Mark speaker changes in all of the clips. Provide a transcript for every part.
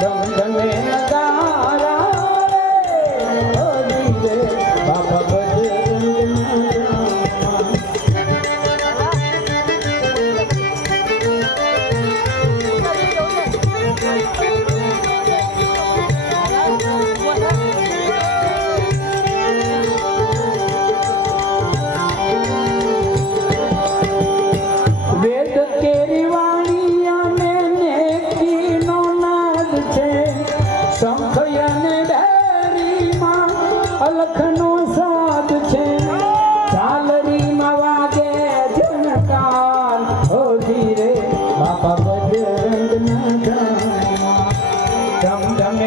Speaker 1: ધન ધન સંખયન ડેરીમાં અલખનો સાથ છે. ઝાલરીમાં વાગે જનકાર હો ધીરે બાપા બજરંગ ધમ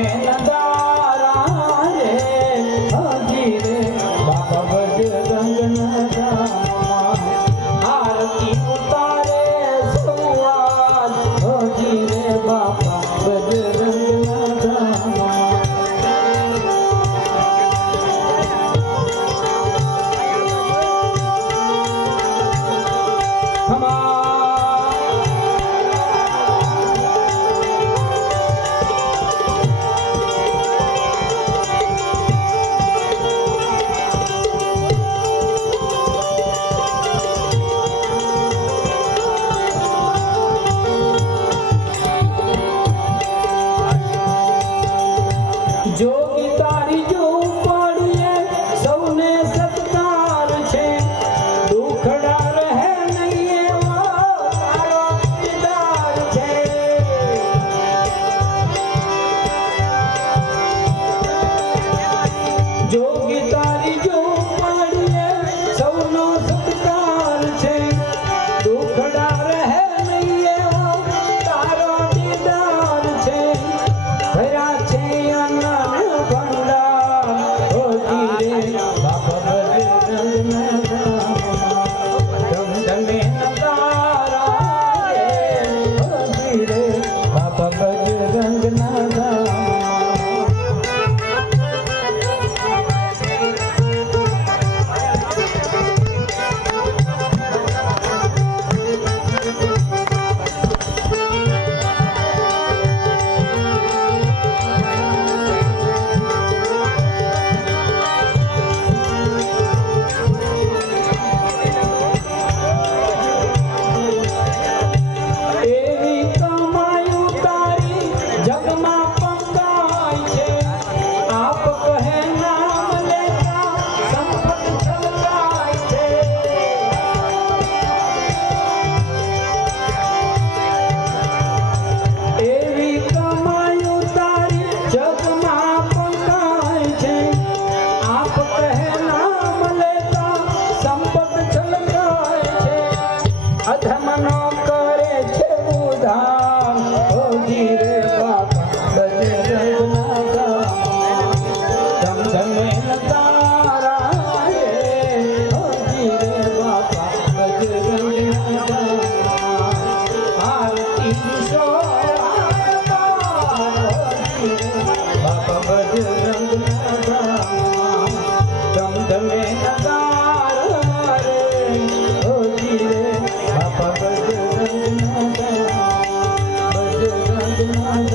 Speaker 1: नाथ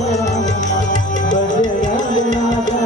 Speaker 1: बजरंग नाथ